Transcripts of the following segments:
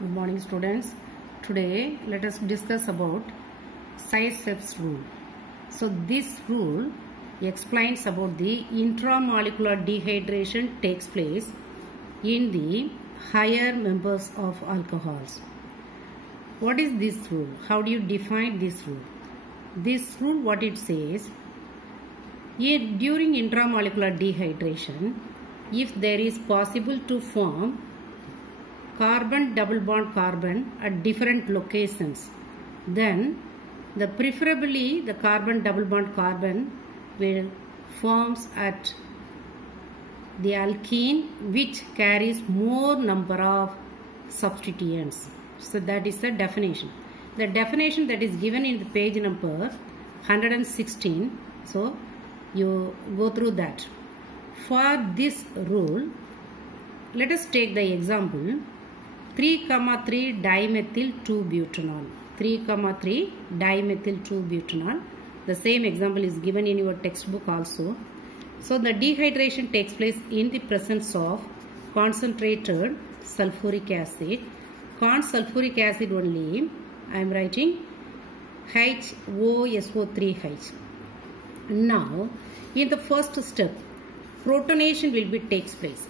Good morning, students. Today let us discuss about Zaitsev's rule. So this rule explains about the intramolecular dehydration takes place in the higher members of alcohols. What is this rule? How do you define this rule? This rule, what it says, during intramolecular dehydration, if there is possible to form carbon double bond carbon at different locations, then preferably the carbon double bond carbon will forms at the alkene which carries more number of substituents. So that is the definition. The definition that is given in the page number 116. So you go through that. For this rule, let us take the example 3,3 dimethyl 2-butanol. 3,3 dimethyl 2-butanol. The same example is given in your textbook also. So the dehydration takes place in the presence of concentrated sulfuric acid. Sulfuric acid only, I am writing HOSO3H. Now, in the first step, protonation will be takes place.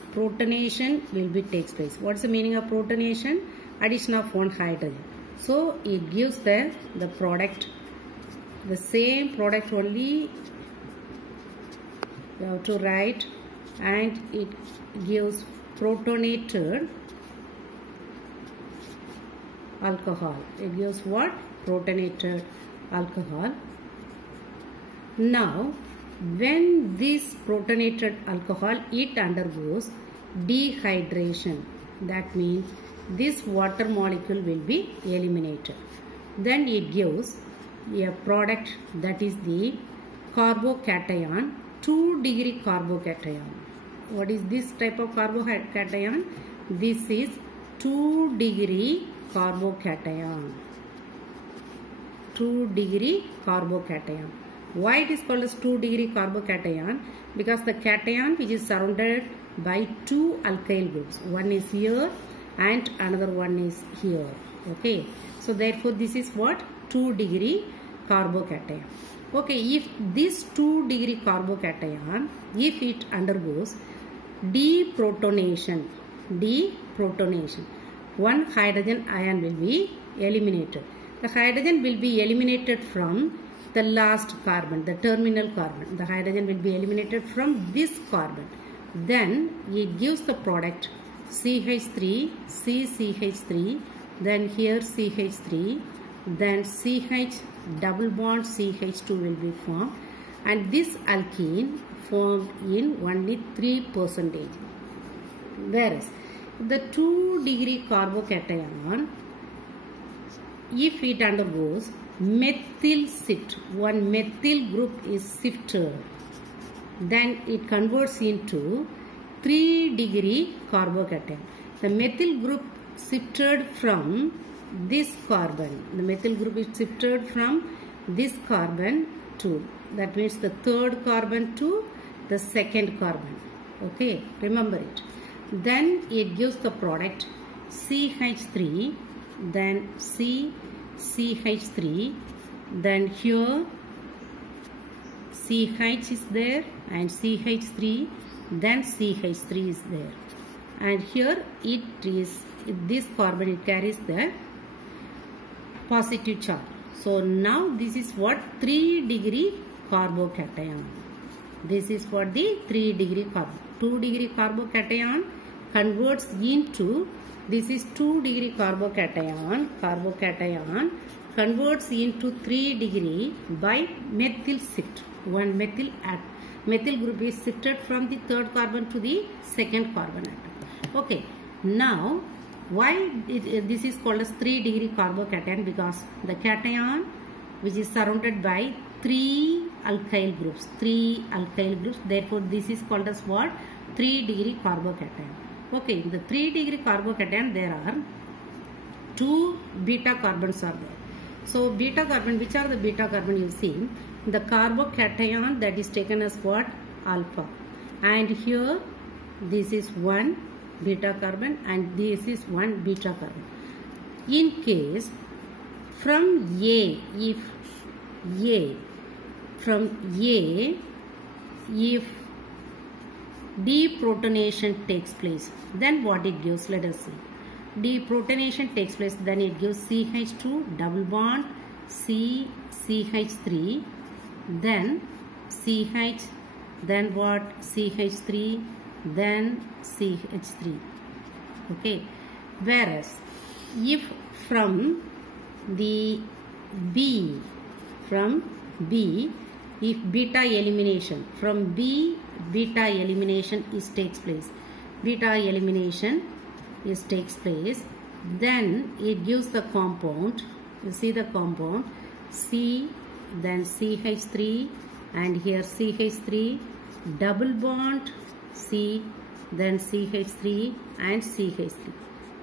What's the meaning of protonation? Addition of one hydrogen. So it gives the product, the same product only you have to write, and it gives protonated alcohol. It gives what? Protonated alcohol. Now, when this protonated alcohol, it undergoes dehydration, that means this water molecule will be eliminated. Then it gives a product, that is the carbocation, 2-degree carbocation. What is this type of carbocation? This is 2-degree carbocation. 2-degree carbocation. Why it is called as 2-degree carbocation? Because the cation which is surrounded by two alkyl groups. One is here and another one is here. Okay. So therefore this is what? 2-degree carbocation. Okay. If this 2-degree carbocation, if it undergoes deprotonation, one hydrogen ion will be eliminated. The hydrogen will be eliminated from the last carbon, the terminal carbon. The hydrogen will be eliminated from this carbon. Then it gives the product CH3, CCH3, then here CH3, then CH double bond CH2 will be formed, and this alkene formed in only 3%. Whereas the 2-degree carbocation, if it undergoes methyl shift, one methyl group is shifted, then it converts into 3-degree carbocation. The methyl group shifted from this carbon. The methyl group is shifted from this carbon to, that means the third carbon to the second carbon. Okay, remember it. Then it gives the product CH3, then CH3, then here CH is there and CH3, then CH3 is there, and here it is, this carbon, it carries the positive charge. So now this is what? 3-degree carbocation. This is for the 3-degree carbon. 2-degree carbocation converts into, this is 2-degree carbocation converts into 3-degree by methyl shift. One methyl group is shifted from the third carbon to the second carbon atom. Okay. Now, why this is called as 3-degree carbocation? Because the cation which is surrounded by 3 alkyl groups. Therefore, this is called as what? 3-degree carbocation. Okay, in the 3-degree carbocation there are 2 beta carbons are there. So beta carbon, which are the beta carbon? You see, the carbocation that is taken as what? Alpha. And here this is one beta carbon and this is one beta carbon. In case from A, if deprotonation takes place, then what it gives? Let us see. Deprotonation takes place, then it gives CH2 double bond CH3, then CH, then what? CH3, then CH3. Okay. Whereas if from the B, if beta elimination, from B beta elimination takes place, then it gives the compound. You see the compound C, then CH3, and here CH3 double bond C, then CH3 and CH3.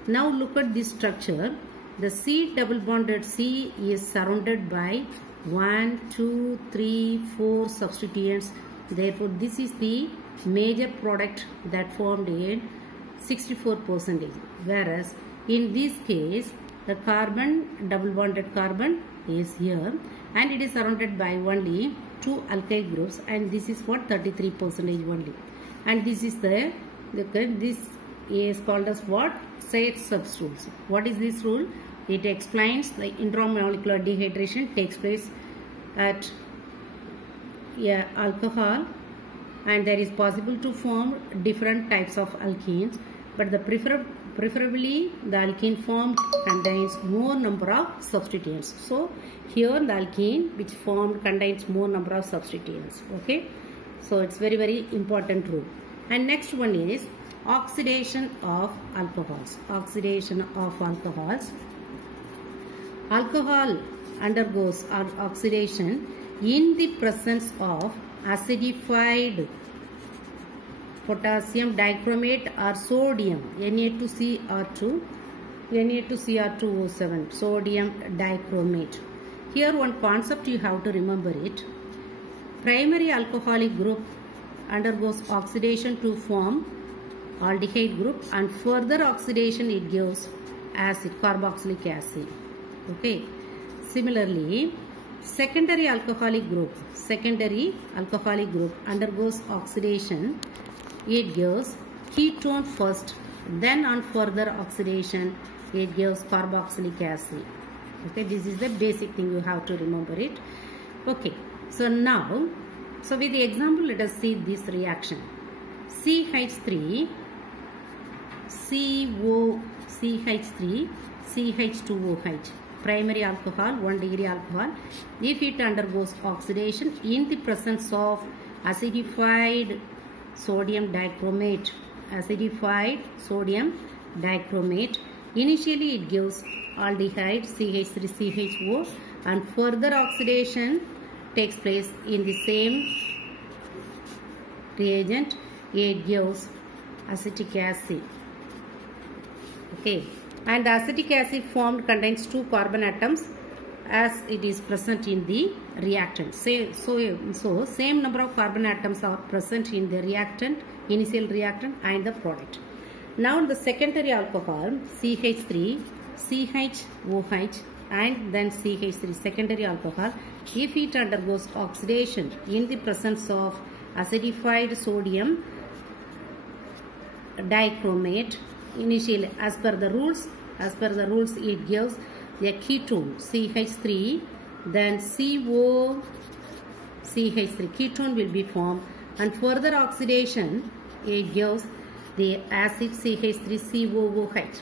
Now look at this structure. The C double bonded C is surrounded by 1, 2, 3, 4 substituents. Therefore, this is the major product that formed in 64%. Whereas in this case, the carbon, double bonded carbon is here, and it is surrounded by only 2 alkyl groups, and this is what 33% only. And this is this is called as what? Saytze's rules. What is this rule? It explains the intramolecular dehydration takes place at alcohol, and there is possible to form different types of alkenes, but the preferably the alkene formed contains more number of substituents. So here the alkene which formed contains more number of substituents. Okay, so it's very, very important rule. And next one is oxidation of alcohols. Alcohol undergoes oxidation in the presence of acidified potassium dichromate or sodium Na2Cr2O7, sodium dichromate. Here one concept you have to remember it. Primary alcoholic group undergoes oxidation to form aldehyde group, and further oxidation it gives acid, carboxylic acid. Okay. Similarly, secondary alcoholic group undergoes oxidation. It gives ketone first, then on further oxidation it gives carboxylic acid. Okay, this is the basic thing you have to remember it. Okay, so now, with the example, let us see this reaction. CH3 CH2OH, primary alcohol, 1 degree alcohol. If it undergoes oxidation in the presence of acidified sodium dichromate, initially it gives aldehyde CH3CHO, and further oxidation takes place in the same reagent. It gives acetic acid. Okay, and the acetic acid formed contains 2 carbon atoms as it is present in the reactant. So same number of carbon atoms are present in the reactant, initial reactant, and the product. Now the secondary alcohol CH3, CHOH, and then CH3, secondary alcohol, if it undergoes oxidation in the presence of acidified sodium dichromate, initially as per the rules it gives a ketone CH3, then CO CH3, ketone will be formed, and further oxidation it gives the acid CH3COOH.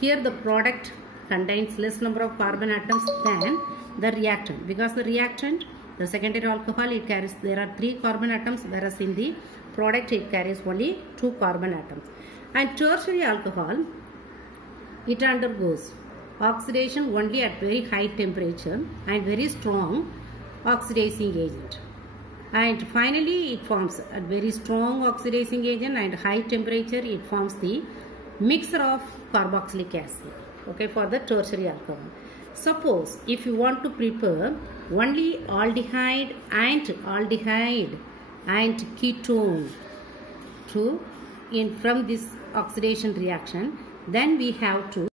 Here the product contains less number of carbon atoms than the reactant, because the reactant, the secondary alcohol, it carries, there are 3 carbon atoms, whereas in the product it carries only 2 carbon atoms. And tertiary alcohol, it undergoes oxidation only at very high temperature and very strong oxidizing agent. And finally it forms a very strong oxidizing agent and high temperature, it forms the mixture of carboxylic acid. Okay, for the tertiary alcohol. Suppose if you want to prepare only aldehyde and ketone from this oxidation reaction, then we have to